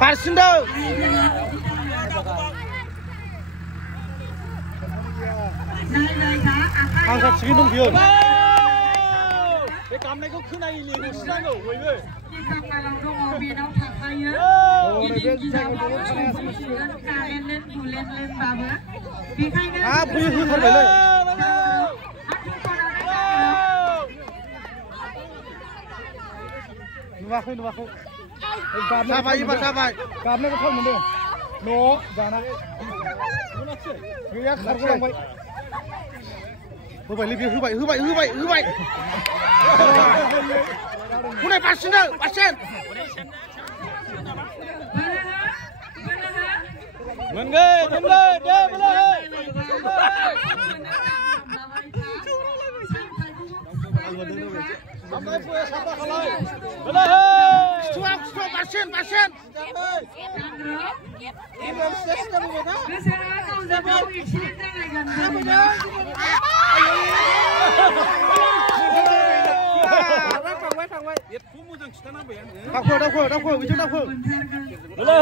Parsindo. Angsa chigi dong biyo. Be kam nai ko khunai li ko sinang ko boibo. Ah, buyo hu thar bele. Nuwakhoi nuwakhoi. Sabai iba sabai. Kam nai ko thar mende. No, jana. Gaya khargolangbai. Hubay libi hubay. Hunai Parsindo, Parsin. Mengge, de bele. Sampai punya siapa kalai? Bele. Stop, Parsin. Ini ses kamu beda? Dakho, bijo dakho. Bele.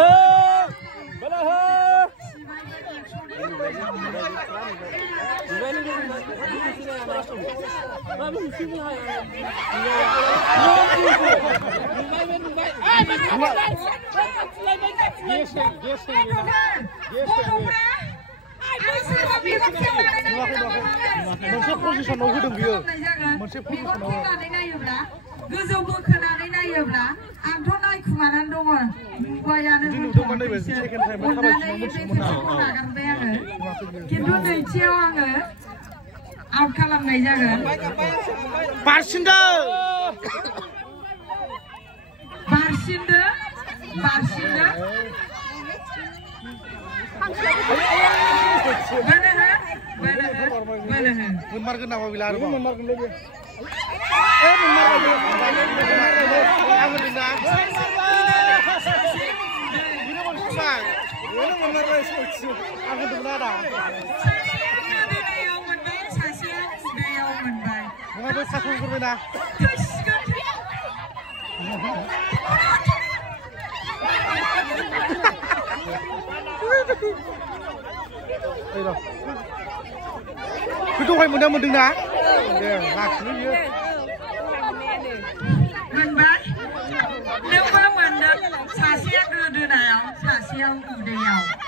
Moनसे पजिशनाव होदों बियो मोनसे पजिशनाव गोजौ बोखोनानै नायोब्ला आंथ' नायखुमानानै दङ नुबायानो नुदोंमोन second time थाबायफिननाव मोनथिगौमोन नागारबाय आङो खिन्थु नैथियाव आङो आउट खालामनाय जागोन Parsindo Menmarkan nama bilar. Menmarkan lagi. Aku dengar. Ini mau susah. Ini menmarkan sesuatu. Aku dengar ada. Mengapa sakung berbeda? Itu kayak mudah na? Deh, laksmi ya. Menbai, nếu ba mình đó, xả xe đưa nào, xả xe đưa nào.